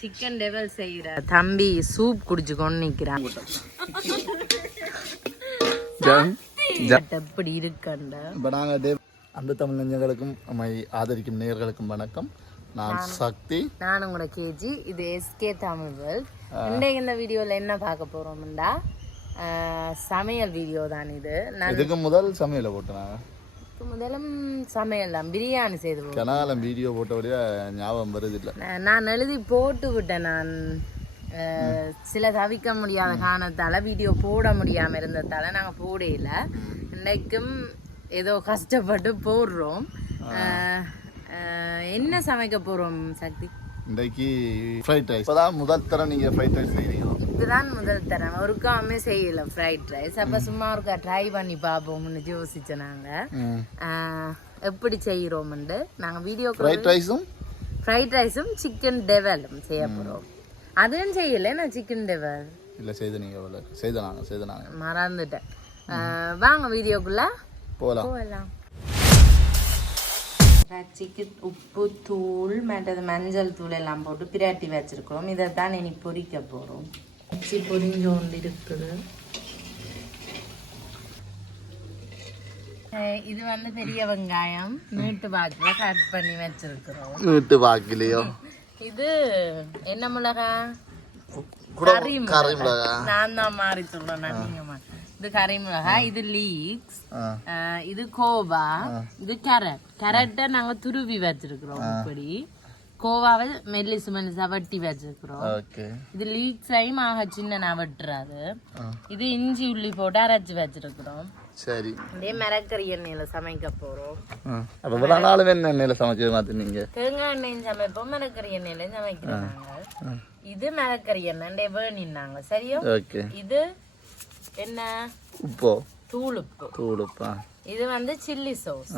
Chicken டெவல் செய்யற தம்பி soup குடிச்சு கொண்டு நிக்கிறான். எப்படி இருக்கண்ட அந்த தமிழ் நெஞ்சங்களுக்கும் நம்மை ஆதரிக்கும் நேயர்களுக்கும் வணக்கம். நான் சக்தி, நான் உங்களோட கேஜி. இது எஸ்கே தமிழ் வேர்ல்ட். இன்றைக்கு இந்த வீடியோல என்ன பார்க்க போறோம்டா, சமையல் வீடியோ தான் இது. இதுக்கு முதல் சமையல போட்டேன். முதலும் சமையல் தான், பிரியாணி செய்து கனாலம் வீடியோ போட்டபடியா ஞாபகம் வருது இல்லை. நான் எழுதி போட்டு விட்டேன். நான் சில தவிக்க முடியாத காரணத்தால வீடியோ போட முடியாம இருந்ததால நாங்க போடையில. இன்னைக்கும் ஏதோ கஷ்டப்பட்டு போடுறோம். என்ன சமைக்க போறோம் சக்தி? இன்றைக்கு ஃப்ரைட் ரைஸ். இப்பதான் முதல் தரம் நீங்க ஃப்ரைட் ரைஸ் செய்றீங்க. இப்பதான் முதல் தரம், ஒருக்காமே செய்யல ஃப்ரைட் ரைஸ். அப்ப சும்மா ஒருக்கா ட்ரை பண்ணி பார்ப்போம்னு யோசிச்சோம். நாங்க எப்படி செய்யறோம்னு நாங்க வீடியோ ஃப்ரைட் ரைஸும் சிக்கன் டெவலும் செய்ய போறோம். அதுவும் செய்யல, நான் சிக்கன் டெவல் இல்ல செய்தனாங்க மறந்துட்டேன். வாங்க வீடியோக்குள்ள போகலாம். ரச்சிக்கு உப்பு தூள் மற்றது மஞ்சள் தூள் எல்லாம் போட்டு பிரட்டி வச்சிருக்கிறோம். இதை தான் இனி பொரிக்க போறோம். ரச்சி பொரிஞ்சு கொண்டு இருக்குது. இது வந்து பெரிய வெங்காயம் நீட்டு வாக்குல கட் பண்ணி வச்சிருக்கிறோம். நீட்டு வாக்குலயோ? இது என்ன மிளகா? கறி மிளகா. நான் தான் மாறி சொல்றேன். நீங்க இது கறி மிளகாய், இது லீக்ஸ், இது கோவா, இது கேரட்டை நாங்க துருவி வச்சிருக்கிறோம். இப்படி கோவாவை மெல்லிசா வட்டி வச்சிருக்கிறோம். இது லீக்ஸையும் ஆக சின்ன வெட்டுறாது. இது இஞ்சி உள்ளி போட்டு அரைச்சி வச்சிருக்கிறோம். சரி, இதே மரக்கறி எண்ணெயில சமைக்க போறோம். தேங்காய் எண்ணெயும் சமைப்போம், மரக்கறி எண்ணெயில சமைக்கிறாங்க. இது மரக்கறி எண்ணெய் வேணினாங்க. சரியா? இது என்ன? உப்பு, தூளுப்பா. இது வந்து சில்லி சோஸ்.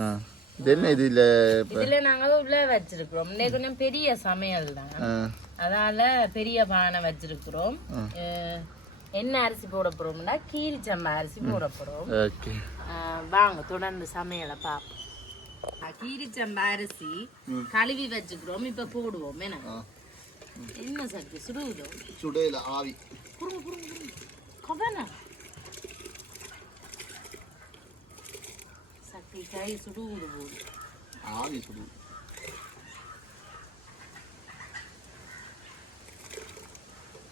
இதுல நாங்க உள்ள வச்சிருக்கிறோம். கொஞ்சம் பெரிய சமையல் தான், அதனால பெரிய பானை வச்சிருக்கிறோம். என்ன அரிசி போட போறோம்னா கீழ் சம்பா அரிசி போட போறோம். வாங்க தொடர்ந்து சமையலை பாப்போம். கீழ் சம்பா அரிசி கழுவி வச்சுக்கிறோம். இப்ப போடுவோம். என்ன சக்தி சுடுதோ? சுடையில ஆவி சக்தி கை சுடுவது போது ஆவி சுடு.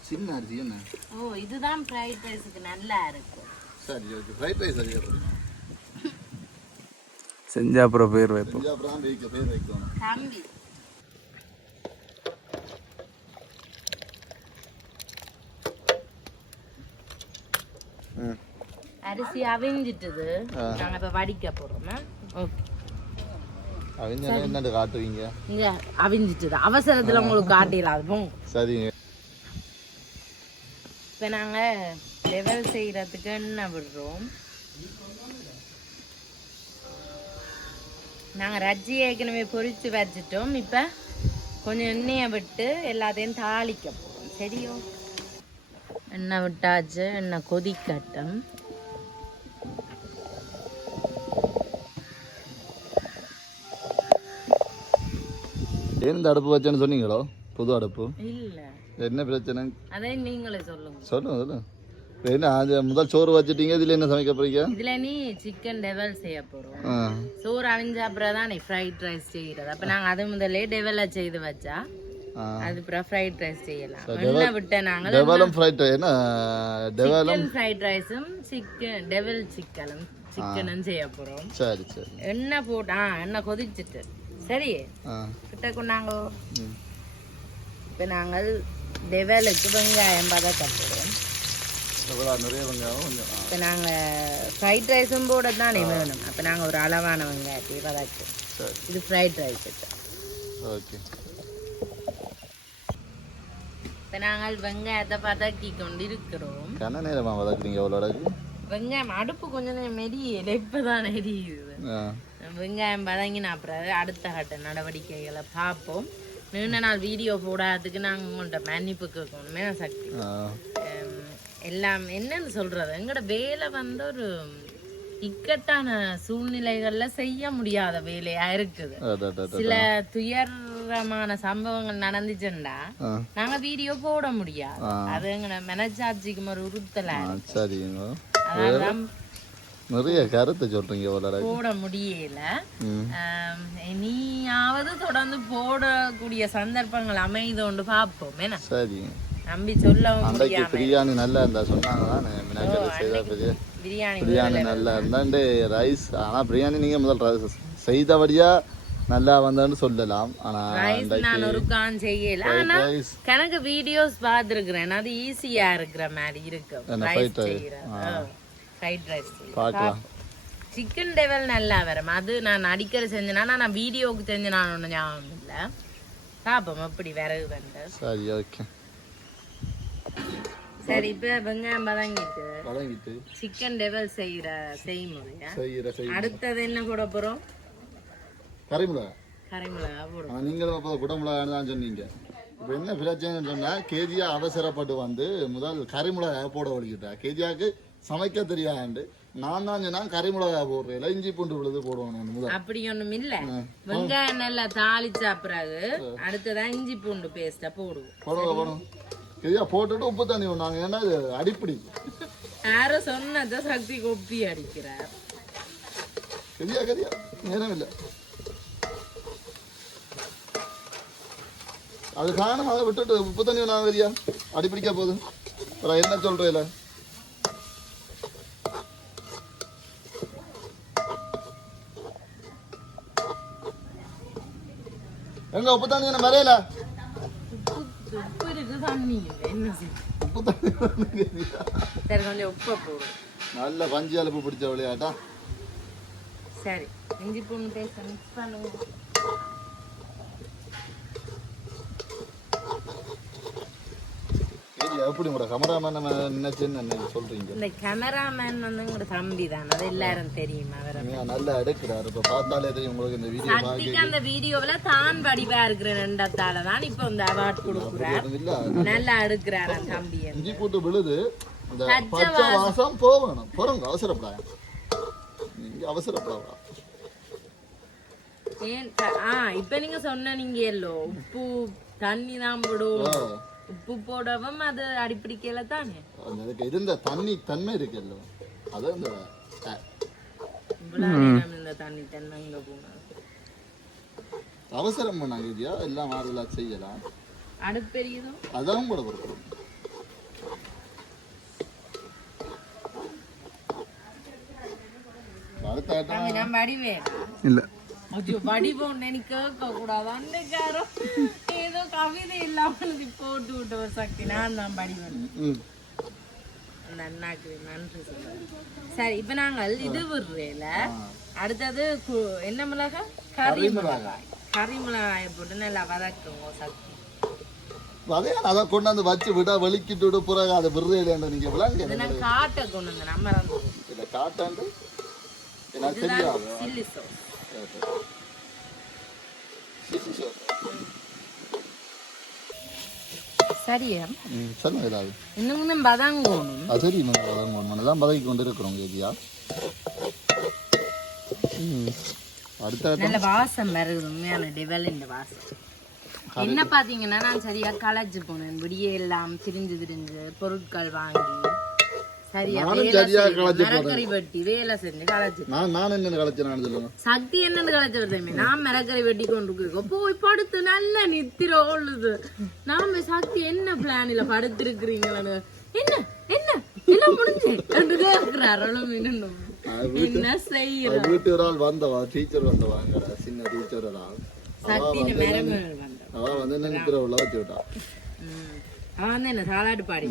சின்ன அரிசி என்ன? ஓ, இதுதான் ஃப்ரைட் ரைஸ்க்கு நல்லா இருக்கும். சரி, ஓகே. ஃப்ரைட் ரைஸ் சரியா போடுங்க. செஞ்சா அப்புறம் பேர் வைப்போம். செஞ்சா அப்புறம் பேர் வைக்கணும். தம்பி அரிசி அவிஞ்சிட்டது. நாங்க இப்ப வடிக்க போறோம். ஓகே, என்னன்னு காட்டுவீங்க? இங்க அவிஞ்சிட்டது. அவசரத்துல உங்களுக்கு காட்டிடலாம். சரிங்க. இப்ப நாங்க லெவல் செய்யறதுக்கு எண்ணெய் விடுறோம். நாங்க ரஜ்ஜி ஏற்கனவே பொரிச்சு வச்சுட்டோம். இப்ப கொஞ்சம் எண்ணெயை விட்டு எல்லாத்தையும் தாளிக்க போறோம். சரியோ? எண்ணெய் விட்டாச்சு. எண்ணெய் கொதிக்கட்டும். எந்த அடுப்பு வச்சேன்னு சொன்னீங்களோ? புது அடுப்பு இல்ல. என்ன பிரச்சனை? அதே நீங்களே சொல்லுங்க. சொல்லுங்க. என்ன முதல் சோறு வச்சுட்டீங்க, இதுல என்ன சமைக்க போறீங்க? இதுல நீ சிக்கன் டெவல் செய்ய போறோம். சோறு அவிஞ்ச அப்புறம் தான் நீ ஃப்ரைட் ரைஸ் செய்யறது. அப்ப நாங்க அது முதல்ல டெவல செய்து வச்சா அது அப்புறம் ஃப்ரைட் ரைஸ் செய்யலாம். என்ன விட்ட நாங்க டெவலும் ஃப்ரைட் ரைஸ் என்ன டெவலும் ஃப்ரைட் ரைஸும் சிக்கன் டெவல் சிக்கனும் செய்ய போறோம். சரி. எண்ணெய் போட்டா எண்ணெய் கொதிச்சிட்டு. சரி, கிட்ட கொண்டாங்க. இப்ப நாங்கள் டெவலுக்கு வெங்காயம் பதக்க போறோம். நிறைய வெங்காயம். இப்ப நாங்க ஃப்ரைட் ரைஸும் போட தானே வேணும். அப்ப நாங்க ஒரு அளவான வெங்காயத்தை பதக்கு. இது ஃப்ரைட் ரைஸ். ஓகே. இப்ப நாங்கள் வெங்காயத்தை பதக்கி கொண்டு இருக்கிறோம். என்ன நேரமா வதக்குறீங்க? அவ்வளோ வெங்காயம் அடுப்பு கொஞ்சம் மெரியில இப்பதான் எரியுது. வெங்காயம் வதங்கின அப்புறம் அடுத்த கட்ட நடவடிக்கைகளை பார்ப்போம். நீண்ட நாள் வீடியோ போடாததுக்கு நாங்கள் உங்கள்கிட்ட மன்னிப்பு கேட்கணுமே சக்தி. எல்லாம் என்னன்னு சொல்றது, எங்களோட வேலை வந்து ஒரு இக்கட்டான சூழ்நிலைகள்ல செய்ய முடியாத வேலையா இருக்குது. சில துயர் பயங்கரமான சம்பவங்கள் நடந்துச்சுண்டா நாங்க வீடியோ போட முடியாது. அது எங்க மனச்சாட்சிக்கு ஒரு உறுத்தலா சரிங்க. அதெல்லாம் நிறைய கருத்தை சொல்றீங்க போட முடியல. நீயாவது தொடர்ந்து போடக்கூடிய சந்தர்ப்பங்கள் அமைதோண்டு பாப்போம். என்ன சரி நம்பி சொல்லவும் முடியாம. பிரியாணி நல்லா இருந்தா சொன்னாங்க. பிரியாணி நல்லா இருந்தாண்டு ரைஸ். ஆனா பிரியாணி நீங்க முதல் செய்தபடியா நல்லா வந்தான்னு சொல்லலாம். ஆனா நான் ஒரு கான் செய்யல. ஆனா கணக்கு வீடியோஸ் பார்த்திருக்கிறேன். அது ஈஸியா இருக்கிற மாதிரி இருக்கு. ஃப்ரைட் ரைஸ் பார்க்கலாம். சிக்கன் டெவல் நல்லா வரும். அது நான் அடிக்கடி செஞ்சேனா நான் வீடியோக்கு செஞ்ச நான் ஒன்றும் ஞாபகம் இல்லை. பாப்போம் எப்படி விறகு வந்து. சரி ஓகே. சரி இப்போ வெங்காயம் வதங்கிட்டு சிக்கன் டெவல் செய்யற செய்முறையா அடுத்தது என்ன போட போறோம்? கறிமிளகா போடுவோம். நீங்களும் அப்போ குடமிளகான்னு தான் சொன்னீங்க. இப்போ என்ன பிரச்சனைன்னு சொன்னால் கேஜியா அவசரப்பட்டு வந்து முதல் கறிமிளகா போட ஒழிக்கிட்டா. கேஜியாவுக்கு சமைக்க தெரியாண்டு நான் தான் சொன்னா கறிமிளகா போடுறேன். இஞ்சி பூண்டு விழுது போடுவானு முதல். அப்படி ஒண்ணும் இல்ல. வெங்காயம் நல்லா தாளிச்சா பிறகு அடுத்ததான் இஞ்சி பூண்டு பேஸ்டா போடுவோம். கேஜியா போட்டுட்டு உப்பு தண்ணி ஒண்ணாங்க. ஏன்னா அது அடிப்படி யாரும் சொன்னதை சக்தி கொப்பி அடிக்கிறார். கேஜியா நேரம் இல்லை. அது காணும். அதை விட்டுட்டு உப்பு தண்ணி ஒன்றாங்கறியா அடிப்பிடிக்க போகுது. என்ன சொல்றேல எங்க உப்பு தண்ணி என்ன வரையல? உப்பு தண்ணி கொஞ்சம் உப்பு போடும். நல்ல பஞ்சு அலுப்பு பிடிச்ச விளையாட்டா. சரி இஞ்சி பூண்டு பேஸ்ட் மிக்ஸ் பண்ணுங்க. எப்படி உங்களோட கேமராமேன் நினைச்சுன்னு சொல்றீங்க? இந்த கேமராமேன் வந்து உங்களோட தம்பி தான். அது எல்லாரும் தெரியும். அவரை நல்லா எடுக்கிறாரு. இப்ப பார்த்தாலே தெரியும் உங்களுக்கு. இந்த வீடியோ சக்திக்கு அந்த வீடியோல தான் வடிவா இருக்கிற ரெண்டத்தால தான் இப்ப இந்த அவார்ட் கொடுக்குறாரு. நல்லா எடுக்கிறாரு அந்த தம்பி. இஞ்சி போட்டு விழுது. இந்த பச்சை வாசம் போகணும். போறங்க அவசரப்படாத. நீங்க அவசரப்படாதா? ஏன் இப்ப நீங்க சொன்ன நீங்க எல்லோ உப்பு தண்ணி தான் போடுவோம். உப்பு போடவும் அது அடிப்பிடிக்கல தானே. அதுக்கு இருந்த தண்ணி தன்மை இருக்குல்ல. அது அந்த இந்த தண்ணி தன்மை இங்க போனா அவசரம் பண்ணாங்க. இதுயா எல்லாம் மாறல செய்யலாம். அடுப்பெரியதோ அதான் கூட கொடுக்கணும். நான் வடிவே இல்ல வடிவோம் கேட்க கூடாது. அன்னைக்காரம் ஏதோ கவிதை இல்லாமல் போட்டு விட்ட ஒரு சக்தி. நான் தான் வடிவன். அந்த அண்ணாக்கு நன்றி சொல்றேன். சரி இப்ப நாங்கள் இது விடுறேல. அடுத்தது என்ன மிளகாய்? கறிமிளகாய். கறிமிளகாயை போட்டு நல்லா வதக்குங்க சக்தி. அதை கொண்டாந்து வச்சு விட வலிக்கிட்டு பிறகு அதை விடுறேன். நீங்க விளாங்க காட்டை கொண்டு வந்து நம்ம காட்டாண்டு சில்லி சோஸ். சரியா சொல்லுங்க. இன்னும் பதங்கோணும். அது சரி பதங்கோணும் தான் பதக்கி கொண்டு இருக்கிறோம். கேஜியா அடுத்த நல்ல வாசம் வருது. உண்மையான டெவல் இந்த வாசம். என்ன பாத்தீங்கன்னா நான் சரியா களைச்சு போனேன். விடிய எல்லாம் திரிஞ்சு பொருட்கள் வாங்கி சரியா மரக்கறி வெட்டி வேலை செஞ்சு களைச்சு. நான் என்ன களைச்சேன் சொல்லுங்க. சக்தி என்னன்னு களைச்சு வருது. நான் மரக்கறி வெட்டி கொண்டு போய் படுத்து நல்ல நித்திர ஓடுது. நாம சக்தி என்ன பிளான்ல படுத்திருக்கிறீங்களு என்ன என்ன என்ன முடிஞ்சு என்ன செய்ய வீட்டு ஒரு ஆள் வந்தவா டீச்சர் வந்தவாங்க. சின்ன டீச்சர் சக்தி அவன் வந்து என்ன நித்திர உள்ள வச்சு விட்டா. அவன் வந்து என்ன சாலாடு பாடி.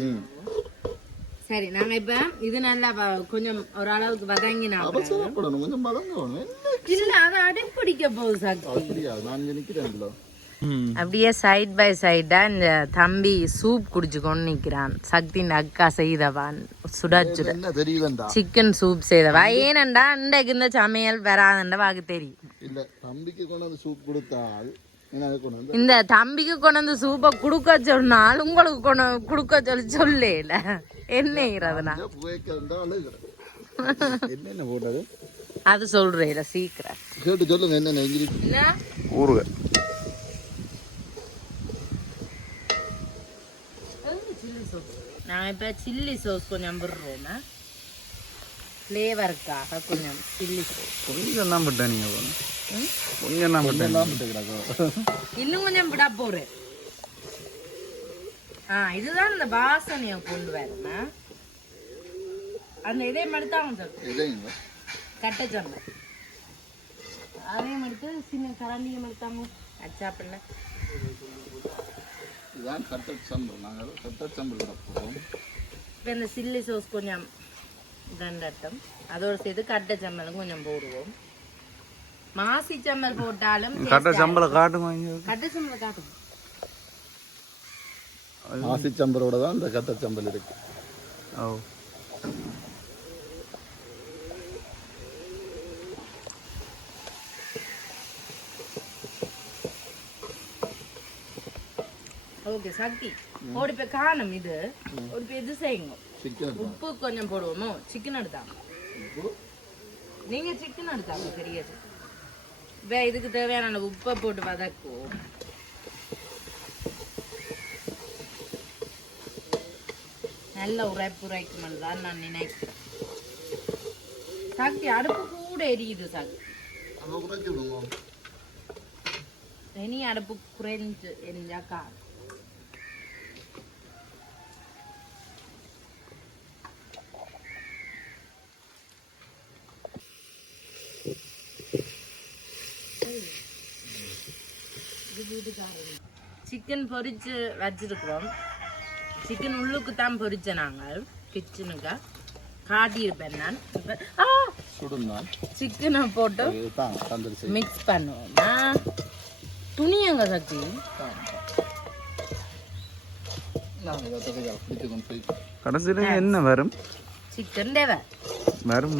சரி நாங்க இப்ப இது நல்லா கொஞ்சம் ஓரளவுக்கு வதங்கினா கொஞ்சம் வதங்கணும். இல்ல அதை அடிப்பிடிக்க போகுது சக்தி. நான் நினைக்கிறேன். அப்படியே சைட் பை சைடா இந்த தம்பி சூப் குடிச்சு கொண்டு நிக்கிறான். சக்தின் அக்கா செய்தவான் சுட சிக்கன் சூப் செய்தவா. ஏனண்டா இன்றைக்கு இந்த சமையல் வராதுன்ற வாக்கு தெரியும். இல்ல தம்பிக்கு கொண்டு சூப் கொடுத்தால் இந்த தம்பிக்கு கொண்டு வந்து சூப்பை குடுக்க சொன்னால் உங்களுக்கு குடுக்க சொல்லல என்னங்கிறதுனா என்ன போட்டது அது சொல்றேன் சீக்கிரம் கேட்டு சொல்லுங்க. என்ன ஊறுகாய் சில்லி சோஸ் நான் இப்போ சில்லி சோஸ் கொஞ்சம் விடுறோம் ஃப்ளேவருக்காக கொஞ்சம் சில்லி சோஸ் கொஞ்சம் தான் விட்டேன் நீங்கள் கொஞ்சம் தான் விட்டேன் இன்னும் கொஞ்சம் விட போகிறேன் இதுதான் இந்த வாசனையை கொண்டு வரேன் அந்த இதே மாதிரி தான் சார் கட்டச்சம்பல் அதையும் எடுத்து சின்ன கரண்டியும் எடுத்தாங்க அச்சாப்பில்ல இதுதான் கட்டச்சம்பல் நாங்கள் கட்டச்சம்பல் போகிறோம் இப்போ இந்த சில்லி சோஸ் கொஞ்சம் ரெண்டட்டம் அதோடு சேர்த்து கட்டச்சம்பலும் கொஞ்சம் போடுவோம் மாசி சம்பல் போட்டாலும் கட்டச்சம்பலை காட்டுமா கட்டச்சம்பலை காட்டும் மாசிச்சம்பரோட தான் இந்த கட்டச்சம்பல் இருக்கு ஓ ஓகே சக்தி ஓடி போய் காணும் இது ஒரு போய் இது செய்யுங்க உப்பு கொஞ்சம் போடுவோமோ சிக்கன் எடுத்தாங்க நீங்க சிக்கன் எடுத்தாங்க பெரிய இதுக்கு தேவையான உப்பை போட்டு வதக்குவோம் நல்ல உரைப்புரைக்கும் தான் நான் நினைக்கிறேன் சக்தி அடுப்பு கூட எரியுது சக்தி இனி அடுப்பு குறைஞ்சு எரிஞ்சா காணும் சிக்கன் பொரிச்சு வச்சிருக்கிறோம் சிக்கன் உள்ளுக்கு தான் பொரிச்ச நாங்கள் கிச்சனுக்கு காட்டியிருப்பேன் நான் சிக்கனை போட்டு மிக்ஸ் பண்ணுவோம் துணியங்க சக்தி கடைசியில் என்ன வரும் சிக்கன் தேவை வரும்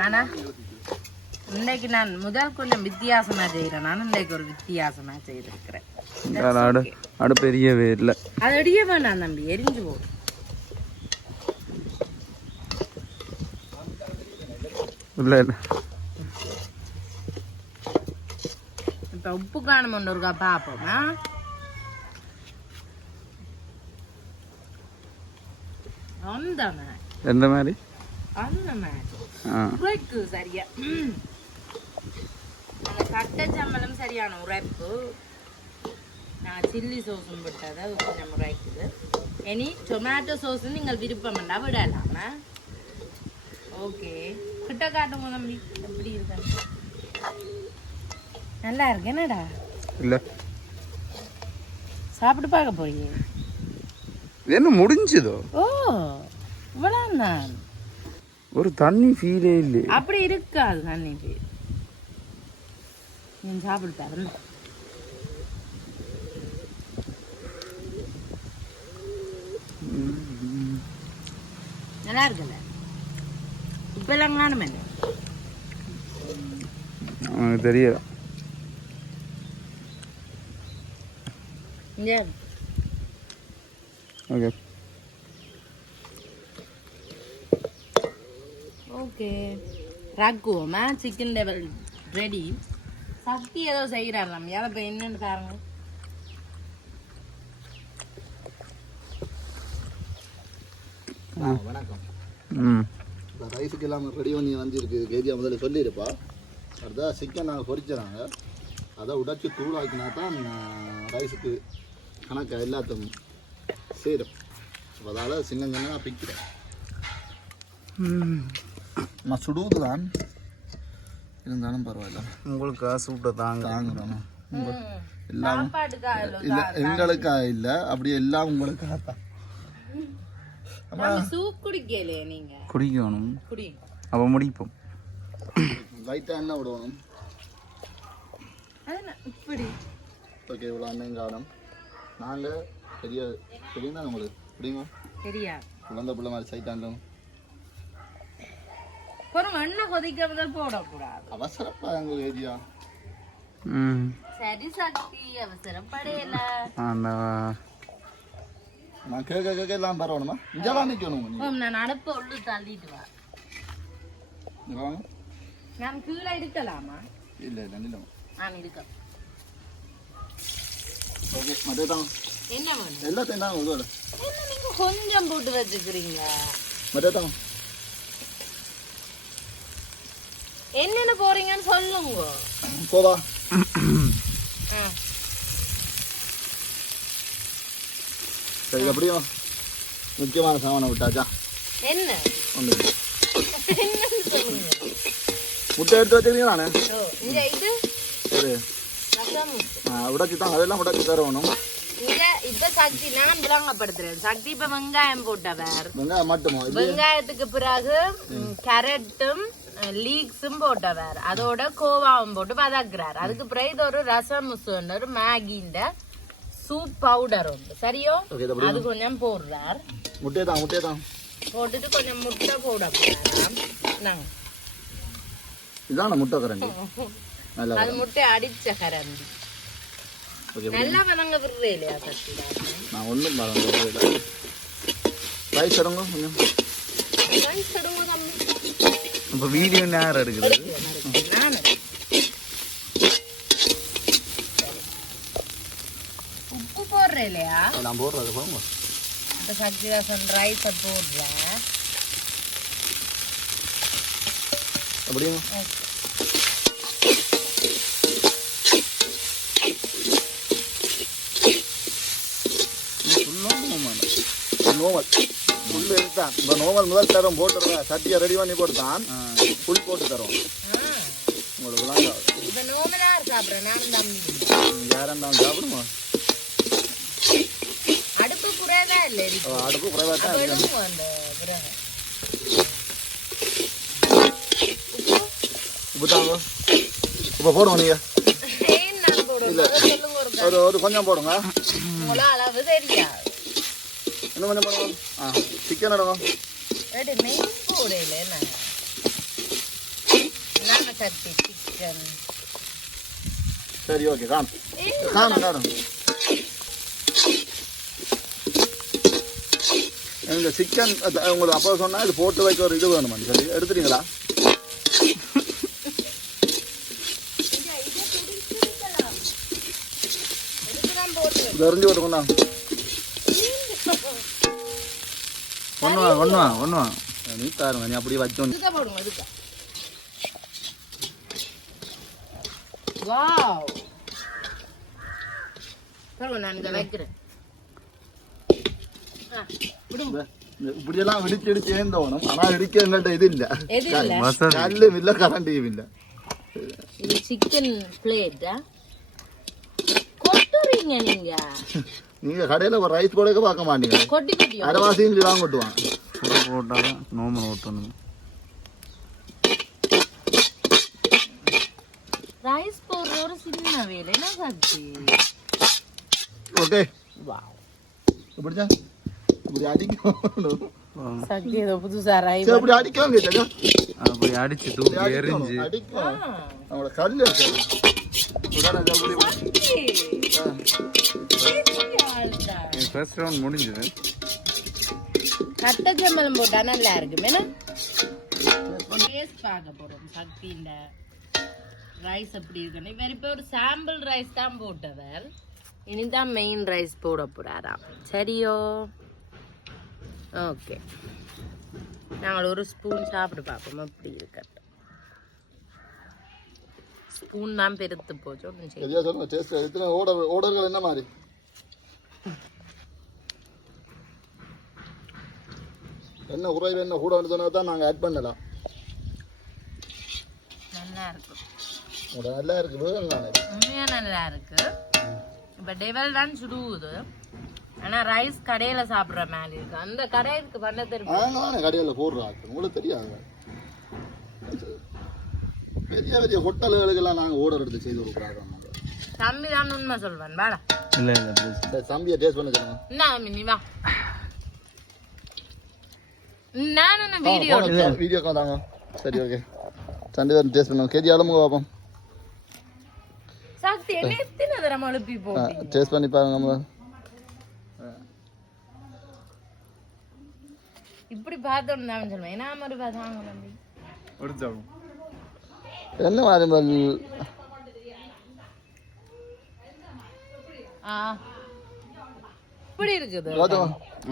ஆனா இன்னைக்கு நான் முதல் கொஞ்சம் வித்தியாசமா செய்யறேன் நான் இன்னைக்கு ஒரு வித்தியாசமா செய்திருக்கிறேன் அடுப்பு எரியவே இல்லை அது எரிய வேணாம் தம்பி எரிஞ்சு போடும் இல்லை இல்லை இப்ப உப்பு காணும் ஒருக்கா பாப்போமா அந்த எந்த மாதிரி அந்த உரைப்பு சரியா அந்த கட்டச்சம்பளம் சரியான உரைப்பு நான் சில்லி சோஸும் விட்டது அது கொஞ்சம் உரைக்குது இனி டொமேட்டோ சோஸ் நீங்கள் விருப்பம் வேண்டா விடலாமா ஓகே கிட்ட காட்டுங்க தம்பி எப்படி இருக்கு நல்லா இருக்கு என்னடா இல்லை சாப்பிட்டு பார்க்க போறீங்க என்ன முடிஞ்சதோ ஓ இவ்வளவுதான் ஒரு தண்ணி ஃபீலே இல்லை அப்படி இருக்காது தண்ணி ஃபீல் நீ சாப்பிட்டு பாருங்க நல்லா இருக்குல்ல இப்ப எல்லாம் காணுமே தெரியல ஓகே ஓகே ரக்குவோமா சிக்கன் லெவல் ரெடி சக்தி ஏதோ செய்கிறார் நம்ம யாரை இப்போ என்னன்னு பாருங்க வணக்கம் இந்த ரைஸுக்கு எல்லாம் ரெடி பண்ணி வந்துருக்கு கேஜியா முதல்ல சொல்லியிருப்பா அடுத்தா சிக்கன் நாங்கள் பொரிச்சுறாங்க அதை உடைச்சி தூளாக்கினா தான் ரைஸுக்கு கணக்கு எல்லாத்தையும் சேரும் அதால் சின்ன நான் பிக்கிறேன் நான் சுடுவது தான் இருந்தாலும் பரவாயில்ல உங்களுக்கு காசு விட்ட தாங்குறோம் எல்லாம் இல்லை எங்களுக்கா இல்லை அப்படியே எல்லாம் உங்களுக்காக தான் குடிக்கணும் அப்போ முடிப்போம் லைட்டாக என்ன விடணும் ஓகே இவ்வளோ அண்ணன் காணும் நாங்கள் பெரிய தெரியும் தான் உங்களுக்கு புரியுமா குழந்தை பிள்ளை மாதிரி சைட்டாண்டோம் எண்ணெய் கொதிக்க முதல் போடக்கூடாது அவசரப்பா எங்க ஏரியா சரி சக்தி அவசரப்படையல நான் கேட்க எல்லாம் பரவாயில்லைமா இங்கெல்லாம் நிற்கணும் நான் அடுப்பை உள்ளு தள்ளிட்டு வா நான் கீழே இருக்கலாமா இல்லை இல்லை நான் இருக்க ஓகே மதே தான் என்ன வேணும் எல்லாத்தையும் தான் உதவல என்ன நீங்க கொஞ்சம் போட்டு வச்சுக்கிறீங்க மட்டேதான் என்னென்ன போறீங்கன்னு சொல்லுங்க போவா சரி எப்படியும் முக்கியமான சாமானை விட்டாச்சா என்ன ஒன்று என்னன்னு சொல்லுங்க முட்டை எடுத்து வச்சுக்கிறீங்களா நானு இங்க இது சரி ரசம் உடைச்சி தான் அதெல்லாம் உடைச்சி தரணும் இங்க இப்ப சக்தி நான் விளங்கப்படுத்துறேன் சக்தி இப்ப வெங்காயம் போட்டவர் வெங்காயம் மட்டுமோ வெங்காயத்துக்கு பிறகு கேரட்டும் லீக்ஸும் போட்டவர் அதோட கோவாவும் போட்டு வதக்குறாரு அதுக்கு பிறகு இது ஒரு ரசம் ஒரு மேகின்ற சூப் பவுடர் உண்டு சரியோ அது கொஞ்சம் போடுறார் முட்டை தான் போட்டுட்டு கொஞ்சம் முட்டை போட போறாராம் நாங்க இதான முட்டை கரண்டி அது முட்டை அடிச்ச கரண்டி நல்லா வதங்க விடுறே இல்லையா சக்தி நான் ஒன்றும் பாருங்க ரைஸ் எடுங்க கொஞ்சம் ரைஸ் எடுங்க தம்பி இப்போ வீடியோ நேரம் எடுக்குது உப்பு போடுறேன் இல்லையா நான் போடுறது போங்க இப்போ சக்திதாசன் ரைஸை போடுறேன் அப்படியே நோமல் புல் எடுத்தான் இப்போ நோமல் முதல் தரம் போட்டுருவேன் சட்டியை ரெடி பண்ணி போட்டுதான் புல் போட்டு தரோம் உங்களுக்கு விளாங்க இப்போ நோமலாக சாப்பிட்றேன் நானும் தம்பி யாரும் நான் சாப்பிடுமா அடுப்பு குறைவா இல்லை அடுப்பு குறைவா தான் அந்த பிறகு உப்பு தாங்க இப்போ போடுவோம் நீங்கள் ஏன் நான் போடுவேன் சொல்லுங்க ஒரு கொஞ்சம் போடுங்க உங்களா அளவு தெரியாது இன்னும் கொஞ்சம் போடுங்க சிக்கன் எடுங்க மெயின் போடையில நாங்கள் சட்டி சிக்கன் சரி ஓகே காணும் இந்த சிக்கன் உங்களுக்கு அப்போ சொன்னால் இது போட்டு வைக்க ஒரு இது வேணுமா சரி எடுத்துட்டீங்களா இது எரிஞ்சு போட்டுக்கோண்ணா ஒன்று வா நீ தாருங்க நீ அப்படியே வச்சோன்னு போடுங்க இதுக்கு வாவ் பாருங்க நான் இதை வைக்கிறேன் இப்படியெல்லாம் இடிச்சு ஏந்தோணும் ஆனா இடிக்க எங்கள்கிட்ட இது இல்ல கல்லும் இல்ல கரண்டியும் இல்ல இது சிக்கன் பிளேட்டா கொட்டுறீங்க நீங்க கடையில ஒரு ரைஸ் போடக்க பார்க்க மாட்டீங்க கொட்டி அரைவாசியும் தான் கொட்டுவான் போட்டாலும் நோமல் ஓட்டணும் ரைஸ் போடுற ஒரு சின்ன வேலை என்ன சக்தி ஓகே வாவ் இப்படிதான் இப்படி அடிக்கணும் சக்தி ஏதோ புதுசா ரைஸ் இப்படி அடிக்கலாம் கேட்டாங்க அப்படி அடிச்சு தூக்கி எரிஞ்சு அடிக்கும் அவங்களோட கல்லு ஃபர்ஸ்ட் ரவுண்ட் முடிஞ்சது கட்ட சம்பளம் போட்டா நல்லா இருக்கும் என்ன டேஸ்ட் பார்க்க போறோம் சக்தி இந்த ரைஸ் எப்படி இருக்குன்னு இவர் இப்போ ஒரு சாம்பிள் ரைஸ் தான் போட்டவர் இனிதான் மெயின் ரைஸ் போட போறாராம் சரியோ ஓகே நாங்கள் ஒரு ஸ்பூன் சாப்பிட்டு பார்ப்போம் எப்படி இருக்கட்டும் ஸ்பூன் தான் பெருத்து போச்சு ஓடர்கள் என்ன மாதிரி என்ன உறைவு என்ன கூட தான் நாங்கள் ஆட் பண்ணலாம் நல்லா இருக்கும் நல்லா இருக்கு உண்மையா நல்லா இருக்கு இப்போ டெவல் தான் சுடுவுது ஆனா ரைஸ் கடையில சாப்பிடுற மாதிரி இருக்கு அந்த கடைக்கு பண்ண தெரியும் கடையில போடுறாங்க உங்களுக்கு தெரியாது பெரிய பெரிய ஹோட்டல்களுக்கெல்லாம் நாங்கள் ஆர்டர் எடுத்து செய்து கொடுக்குறாங்க தம்பி தான் உண்மை சொல்வேன் வாடா இல்லை தம்பியை டேஸ்ட் பண்ண சொல்லுங்க என்ன நீ வா நான் வீடியோ வீடியோக்கா தாங்க சரி ஓகே சண்டே டேஸ்ட் பண்ணுவோம் கேஜி அளமுக பார்ப்போம் சக்தி என்ன எத்தனை தரம் அழுப்பி போட்டு டேஸ்ட் பண்ணி பாருங்க நம்ம இப்படி பார்த்தோன்னு தான் சொல்லுவேன் என்ன மாதிரி பார்த்தாங்க தம்பி என்ன மாதிரி எப்படி இருக்குது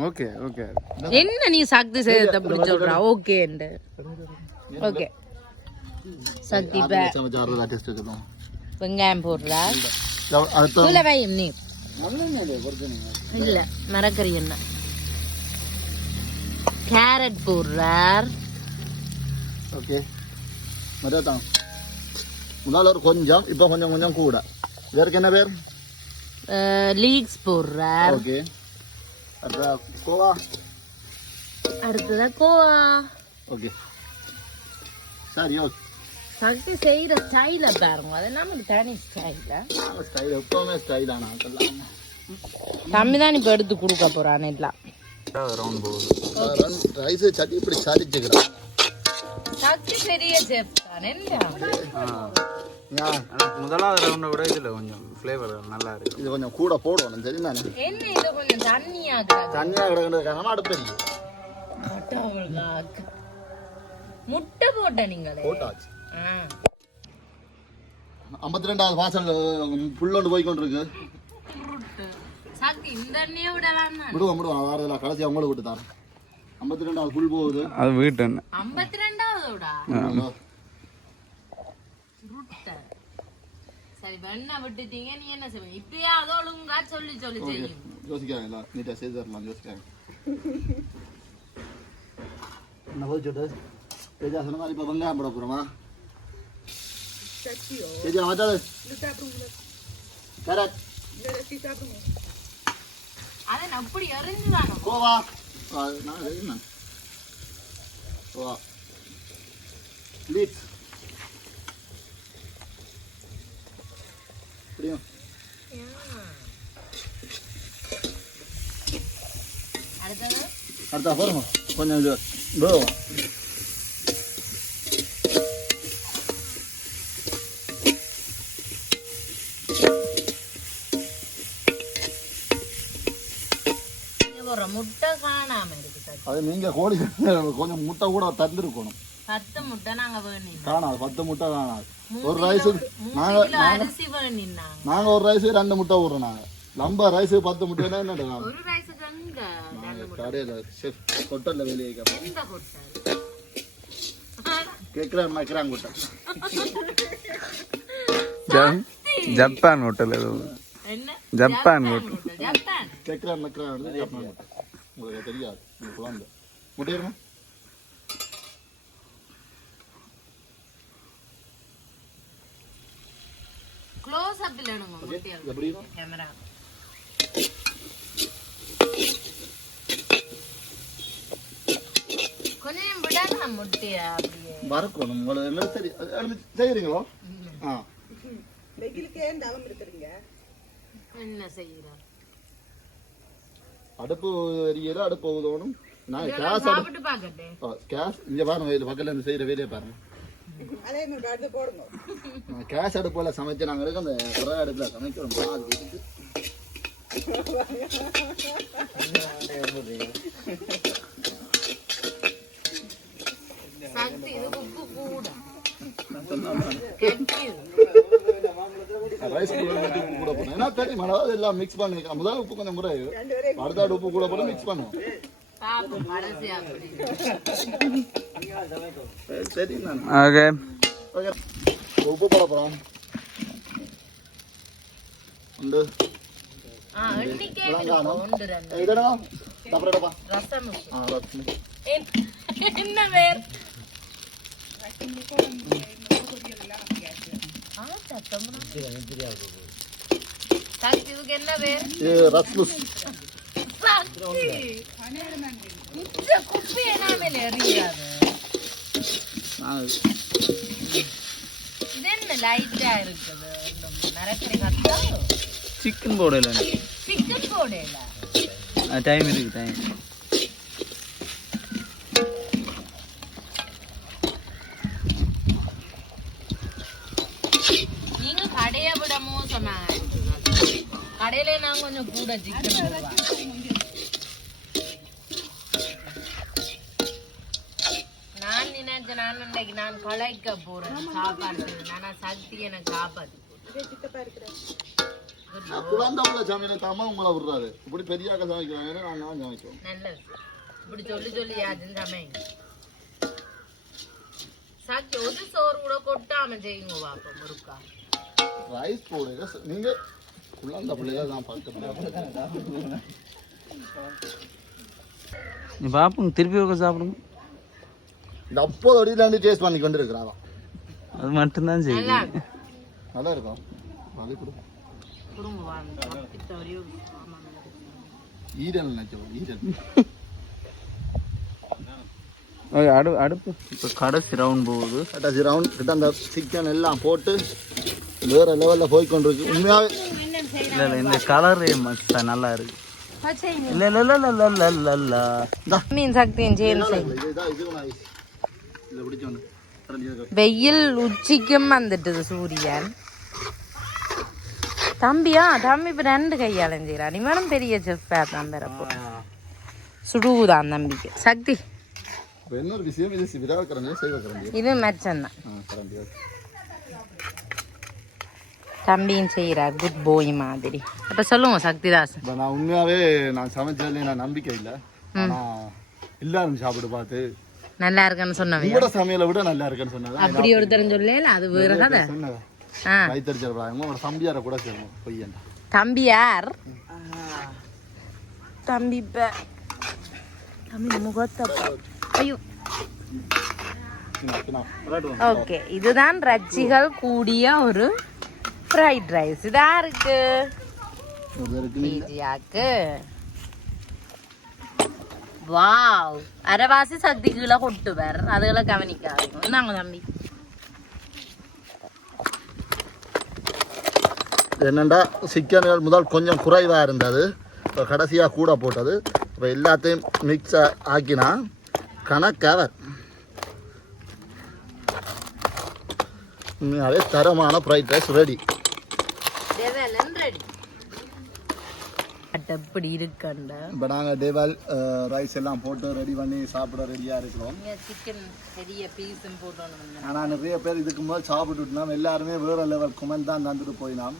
ஓகே ஓகே என்ன நீ சக்தி செய்யறத அப்படி சொல்றா ஓகே ஓகே சக்தி வெங்காயம் போடுறா வையும் நீ இல்ல மரக்கறி என்ன கேரட் போடுறார் ஓகே மரியாதான் முதல்ல ஒரு கொஞ்சம் இப்போ கொஞ்சம் கொஞ்சம் கூட இதற்கு என்ன பேர் லீக்ஸ் போடுறார் ஓகே அடுத்ததா கோவா அடுத்ததா கோவா ஓகே சரி ஓகே சக்தி செய்யற ஸ்டைல பாருங்க அது நமக்கு தனி ஸ்டைல ஸ்டைல் எப்பவுமே ஸ்டைல் ஆனா தம்பி தான் இப்ப எடுத்து கொடுக்க போறான் எல்லாம் ரைஸ் சட்டி இப்படி சாதிச்சுக்கிறான் சக்தி பெரிய செஃப் தான் முதலாவது ரவுண்டை விட இதுல கொஞ்சம் ஃப்ளேவர் நல்லா இருக்கு இது கொஞ்சம் கூட போடணும் தெரியுமா என்ன இது கொஞ்சம் தண்ணியா கிடக்கிறதுக்காக அடுப்பெரிய முட்டை போட்ட நீங்களே போட்டாச்சு 52வது வாசல் புல்லோண்டு போய் கொண்டிருக்கு சக்தி இந்த எண்ணெயை விடலாம் விடுவோம் வேற கடைசி அவங்களுக்கு விட்டு தரேன் 52வது புல் போகுது அது வீட்டு 52வது சரி வெண்ண விட்டுட்டீங்க நீ என்ன செய்வீங்க இப்பயே அதோ ஒழுங்கா சொல்லி செய்யும் யோசிக்காங்க நீட்டா செய்து தரலாம் யோசிக்காங்க என்ன போச்சுட்டு தேஜா சொன்ன மாதிரி இப்போ வெங்காயம் போட போகிறோமா தேஜா மாட்டாது கரெக்ட் அதை அப்படி எறிஞ்சுவாங்க கோவா நான் என்ன கோவா லீட் புரியும் அடுத்தா போடுங்க கொஞ்சம் இது ப்ரோ முட்டை காணாம இருக்கு அது நீங்க கோழி கொஞ்சம் முட்டை கூட தந்துருக்கணும் 10 முட்டை நாங்க வேணும் காணாது 10 முட்டை காணாது ஒரு ரைஸ் நாங்க ஒரு ரைஸ் 2 முட்டை விடுறோம் நாங்க லம்ப ரைஸ் 10 முட்டைனா என்ன ஒரு ரைஸ்க்கு அங்க கடையில செஃப் ஹோட்டல்ல வெளியே எந்த ஹோட்டல் கேக்குறாங்க மக்கறாங்க கூட்ட ஜப்பான் ஹோட்டல் என்ன ஜப்பான் ஹோட்டல் ஜப்பான் கேக்குறாங்க மக்கறாங்க ஜப்பான் ஹோட்டல் உங்களுக்கு தெரியாது உங்களுக்கு வந்து முட்டையமா க்ளோஸ் அப் இல்லனுங்க முட்டைய எப்படி கேமரா கொஞ்சம் விடாத முட்டைய அப்படியே வரக்கணும் உங்களுக்கு என்ன சரி செய்றீங்களோ வெயிலுக்கே தவம் இருக்குறீங்க என்ன செய்யறா அடுப்பு எரியல அடுப்பு ஊதணும் நான் கேஸ் சாப்பிட்டு பாக்கட்டே கேஸ் இங்க பாருங்க வெயில பக்கத்துல இருந்து செய்யற வேலையை பாருங்க அதே மாதிரி அடுத்து போடுங்க நான் கேஸ் அடுப்புல சமைச்சு நாங்க இருக்க அந்த ஒரே அடுப்புல சமைக்கிறோம் சக்தி இது உப்பு கூட ரைஸ் உப்பு கூட போடணும் ஏன்னா தெரியும் அதாவது எல்லாம் மிக்ஸ் பண்ணி முதல்ல உப்பு கொஞ்சம் முறை அடுத்த உப்பு கூட போட்டு மிக்ஸ் பண்ணுவோம் சரி ஓகே ஓகே உப்பு போட போறோம் உண்டு இதடா தப்பறடா ரசம் ரசம் என்ன வேர் இதுக்கு என்ன வேர் ரஸ்முஸ் குப்பி என்ன எறியாது இது என்ன லைட்டா இருக்குது மரக்கறி கத்தா சிக்கன் போடல சிக்கன் போடல டைம் இருக்கு டைம் நீங்க கடையை விட மோசமா கடையில நான் கொஞ்சம் கூட சிக்கன் நான் நினைச்சேன் நான் இன்னைக்கு நான் கலைக்க போறேன் சாப்பாடு ஆனா சக்தி எனக்கு காப்பாத்து குழந்தை உள்ள சமையல் தாமா உங்களை விடுறாரு இப்படி பெரியாக்க சமைக்கிறாங்க நான் சமைக்கிறோம் நல்லது இப்படி சொல்லி யாருன்னு சமைங்க சாக்கி ஒரு சோறு கூட கொட்டாம செய்யுங்க பாப்போம் முருக்கா ரைஸ் போடுங்க நீங்க குழந்தை பிள்ளைங்க தான் பார்த்து நீ பாப்போம் திருப்பி ஒரு சாப்பிடுங்க இந்த அப்போது அடியிலாண்டு டேஸ்ட் பண்ணி கொண்டு இருக்கிறாங்க அது மட்டும்தான் செய்யுது நல்லா இருக்கும் அது கொடு ஈரல் நினைச்சோம் ஈரல் அடுப்பு இப்போ கடைசி ரவுண்ட் போகுது கடைசி ரவுண்ட் கிட்ட அந்த சிக்கன் எல்லாம் போட்டு வேற லெவலில் போய் கொண்டிருக்கு உண்மையாகவே இல்லை இல்லை இந்த கலரு நல்லா இருக்கு இல்லை இல்லை இல்லை இல்லை இல்லை இல்லை இல்லை மீன் சக்தியும் சேர்ந்து இதில் பிடிச்சோன்னு வெயில் உச்சிக்கும் வந்துட்டது சூரியன் தம்பி இப்ப 2 கையாலும் செய்யறான் இவனும் பெரிய செஃப் தான் பெறப்போ சுடுதான் தம்பிக்கு சக்தி இன்னொரு விஷயம் இது விராக்கரண்டியா செய்வக்கரண்டியா இது மெச்சந்தான் தம்பியும் செய்யறார் குட் போய் மாதிரி அப்ப சொல்லுங்க சக்திதாஸ் நான் உண்மையாவே நான் சமைச்சதுல நான் நம்பிக்கை இல்லை ஆனா எல்லாரும் சாப்பிட்டு பார்த்து நல்லா இருக்குன்னு சொன்னவங்க உங்களோட சமையலை விட நல்லா இருக்குன்னு சொன்னது அப்படி ஒருத்தர் சொல்லல அது வேற கதை கைத்தறிச்சல் தம்பியார கூட சொல்லணும் பொய்யன் தம்பியார் தம்பி முகத்தை ஐயோ ஓகே இதுதான் ரச்சிகள் கூடிய ஒரு ஃப்ரைட் ரைஸ் இதா இருக்கு வாவ் அரைவாசி சக்தி கீழே கொட்டுவார் அதுகளை கவனிக்காதீங்க நாங்க தம்பி என்னென்னா சிக்கன்கள் முதல் கொஞ்சம் குறைவாக இருந்தது இப்போ கடைசியாக கூட போட்டது இப்போ எல்லாத்தையும் மிக்ஸ் ஆக்கினா கணக்கவர் அதே தரமான ஃப்ரைட் ரைஸ் ரெடி எப்படி இருக்குண்ட இப்போ நாங்கள் டேவல் ரைஸ் எல்லாம் போட்டு ரெடி பண்ணி சாப்பிட ரெடியாக இருக்கிறோம் சிக்கன் பெரிய பீஸும் போட்டோம் ஆனால் நிறைய பேர் இதுக்கு முதல் சாப்பிட்டுட்டோம் எல்லாருமே வேறு லெவல் குமெண்ட் தான் தந்துட்டு போயினோம்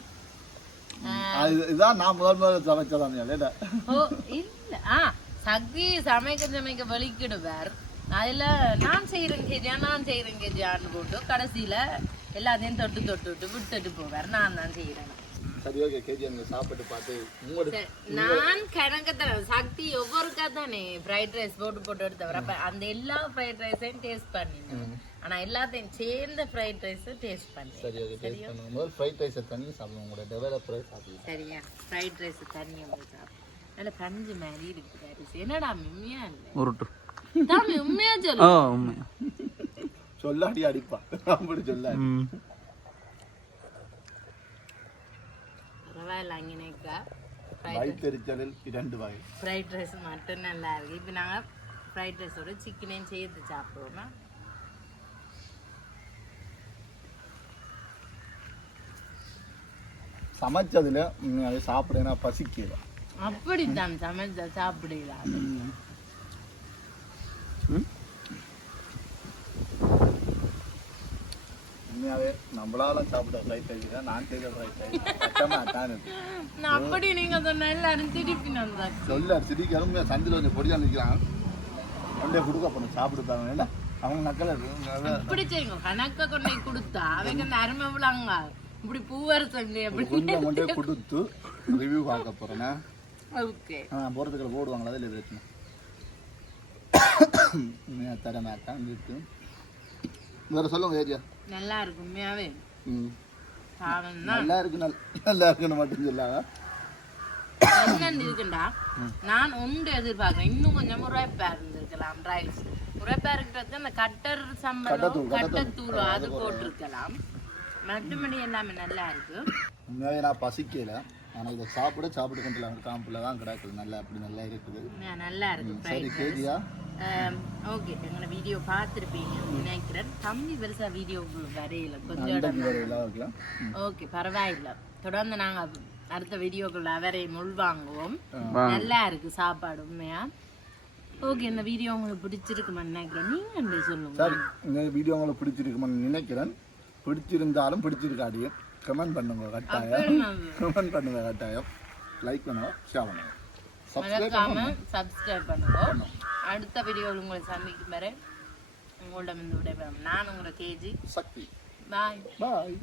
இதுதான் நான் முதல் சமைச்சதான் இல்ல சக்தி சமைக்க வெளிக்கிடுவார் அதுல நான் செய்யறேன் கேஜியான்னு போட்டு கடைசியில எல்லாத்தையும் தொட்டு விட்டுட்டு போவார் நான் தான் செய்யறேன் சரி ஓகே கேஜி அங்க சாப்பிட்டு பார்த்து நான் கணக்கத்துல சக்தி ஒவ்வொருக்கா தானே ஃப்ரைட் ரைஸ் போட்டு எடுத்தவர் அப்ப அந்த எல்லா ஃப்ரைட் ரைஸையும் டேஸ்ட் பண்ணினேன் ஆனா எல்லாத்தையும் சேர்ந்த ஃப்ரைட் ரைஸ் டேஸ்ட் பண்ணி சரி ஓகே டேஸ்ட் பண்ணுங்க முதல் ஃப்ரைட் ரைஸ் தண்ணி சாப்பிடுங்க உங்களோட டெவலப்பர் சாப்பிடுங்க சரியா ஃப்ரைட் ரைஸ் தண்ணி சாப்பிடுங்க நல்ல பஞ்சு மாதிரி இருக்கு என்னடா உண்மையா இல்ல உருட்டு தாமி உண்மையா சொல்லு உண்மையா சொல்லாடி அடிப்பா அப்படி சொல்ல பரவாயில்ல அங்கேக்கா வயிற்றெரிச்சலில் 2 வகை ஃப்ரைட் ரைஸ் மட்டும் நல்லா இருக்கு இப்போ நாங்கள் ஃப்ரைட் ரைஸோட சிக்கனையும் சேர்த்து சாப்பிடுவோமா சமைச்சதுல அது சாப்பிடுனா பசிக்கல அப்படித்தான் சமைச்ச சாப்பிடல உண்மையாவே நம்மளால சாப்பிட ஃப்ரைட் ரைஸ் தான் நான் செய்த ஃப்ரைட் ரைஸ் கஷ்டமா தான் நான் அப்படி நீங்க சொன்ன எல்லாரும் திருப்பினோம் சொல்ல சிரிக்காம சந்தில கொஞ்சம் பொடியா நிற்கிறான் கொண்டே கொடுக்க போனோம் சாப்பிடுத்தாங்க ஏன்னா அவங்க நக்கல இப்படி செய்யுங்க கணக்க கொண்டே கொடுத்தா அவங்க அந்த அருமை விழாங்க இப்படி பூவரசங்க அப்படி கொஞ்சம் கொண்டே கொடுத்து ரிவ்யூ பார்க்க போறேன்னா ஓகே போறதுக்கு போடுவாங்களா அதில் பிரச்சனை தரமாட்டான் இருக்கு வேற சொல்லுங்க ஏரியா நல்லா இருக்கு உண்மையாவே நல்லா இருக்கு நல்லா இருக்குன்னு மட்டும் சொல்லாங்க இருக்குண்டா நான் ஒன்று எதிர்பார்க்கிறேன் இன்னும் கொஞ்சம் உரைப்பா இருந்திருக்கலாம் ரைஸ் உரைப்பா இருக்கிறது அந்த கட்டர் சம்பளம் கட்டத்தூள் அது போட்டிருக்கலாம் மற்றபடி எல்லாமே நல்லா இருக்கு உண்மையாவே நான் பசிக்கல ஆனால் இதை சாப்பிட கொண்டு காம்பில் தான் கிடக்குது நல்லா அப்படி நல்லா இருக்குது நல்லா இருக்கு சரி கேதியா ஓகே எங்களோட வீடியோ பார்த்துருப்பீங்க நினைக்கிறேன் தம்பி பெருசா வீடியோ வரையில கொஞ்சம் ஓகே பரவாயில்ல தொடர்ந்து நாங்க அடுத்த வீடியோக்குள்ள வரையும் உள்வாங்குவோம் நல்லா இருக்கு சாப்பாடு உண்மையா ஓகே இந்த வீடியோ உங்களுக்கு பிடிச்சிருக்குமான்னு நினைக்கிறேன் நீங்க சொல்லுங்க சரி இந்த வீடியோ உங்களுக்கு பிடிச்சிருக்குமான்னு நினைக்கிறேன் பிடிச்சிருந்தாலும் பிடிச்சிருக்காது கமெண்ட் பண்ணுங்க கட்டாயம் கமெண்ட் பண்ணுங்க கட்டாயம் லைக் பண்ணுங்க ஷேர் பண்ணுங்க மறக்காம சப்ஸ்கிரைப் பண்ணுங்க அடுத்த வீடியோவில் உங்களை சந்திக்கும் வரை உங்களிடம் இந்த விடைபெறும் நான் உங்களோட கேஜி சக்தி பாய் பாய்